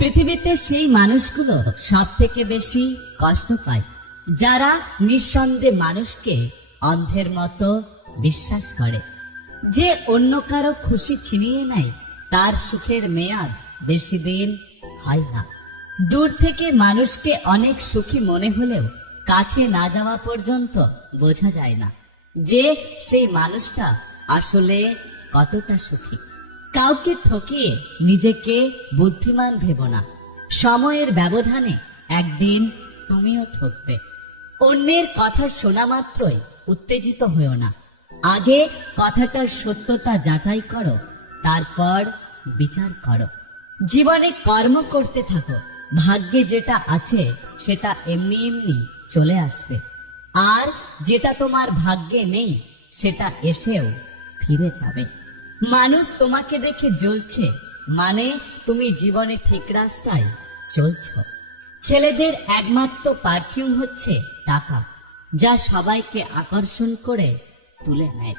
পৃথিবীতে সেই মানুষগুলো সব থেকে বেশি কষ্ট পায়, যারা নিঃসন্দেহে মানুষকে অন্ধের মতো বিশ্বাস করে। যে অন্য কারও খুশি ছিনিয়ে নেয়, তার সুখের মেয়াদ বেশি দিন হয় না। দূর থেকে মানুষকে অনেক সুখী মনে হলেও কাছে না যাওয়া পর্যন্ত বোঝা যায় না যে সেই মানুষটা আসলে কতটা সুখী। কাউকে ঠকিয়ে নিজেকে বুদ্ধিমান ভেব না। সময়ের ব্যবধানে একদিন তুমিও ঠকবে। অন্যের কথা শোনা মাত্রই উত্তেজিত হয়েও না। আগে কথাটার সত্যতা যাচাই করো, তারপর বিচার করো। জীবনে কর্ম করতে থাকো, ভাগ্যে যেটা আছে সেটা এমনি এমনি চলে আসবে। আর যেটা তোমার ভাগ্যে নেই, সেটা এসেও ফিরে যাবে। মানুষ তোমাকে দেখে জ্বলছে। মানে তুমি জীবনে ঠিক রাস্তায় চলছো। ছেলেদের একমাত্র পারফিউম হচ্ছে টাকা, যা সবাইকে আকর্ষণ করে তুলে নেয়।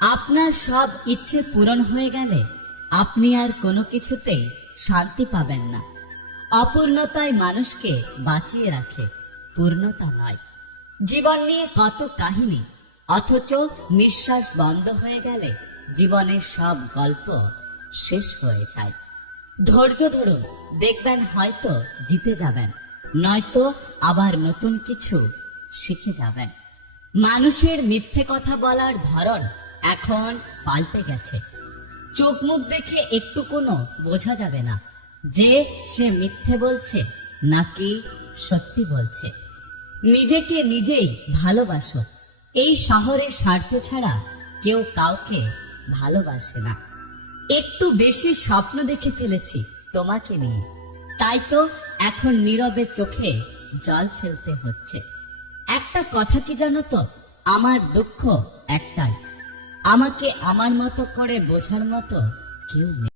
আপনার সব ইচ্ছে পূরণ হয়ে গেলে আপনি আর কোনো কিছুতেই শান্তি পাবেন না। অপূর্ণতায় মানুষকে বাঁচিয়ে রাখে পূর্ণতা নয়। জীবন নিয়ে কত কাহিনী, অথচ নিঃশ্বাস বন্ধ হয়ে গেলে জীবনের সব গল্প শেষ হয়ে যায়। ধৈর্য ধরুন দেখবেন হয়তো জিতে যাবেন, নয়তো আবার নতুন কিছু শিখে যাবেন। মানুষের মিথ্যে কথা বলার ধরন এখন পাল্টে গেছে। চোখ মুখ দেখে একটু কোনো বোঝা যাবে না, যে সে মিথ্যে বলছে নাকি সত্যি বলছে। নিজেকে নিজেই ভালোবাসো, এই শহরে স্বার্থ ছাড়া কেউ কাউকে ভালোবাসে না। একটু বেশি স্বপ্ন দেখে ফেলেছি তোমাকে নিয়ে। তাই তো এখন নীরবে চোখে জল ফেলতে হচ্ছে। একটা কথা কি জানো তো? আমার দুঃখ একটাই। আমাকে আমার মতো করে বোঝার মতো কেউ নেই।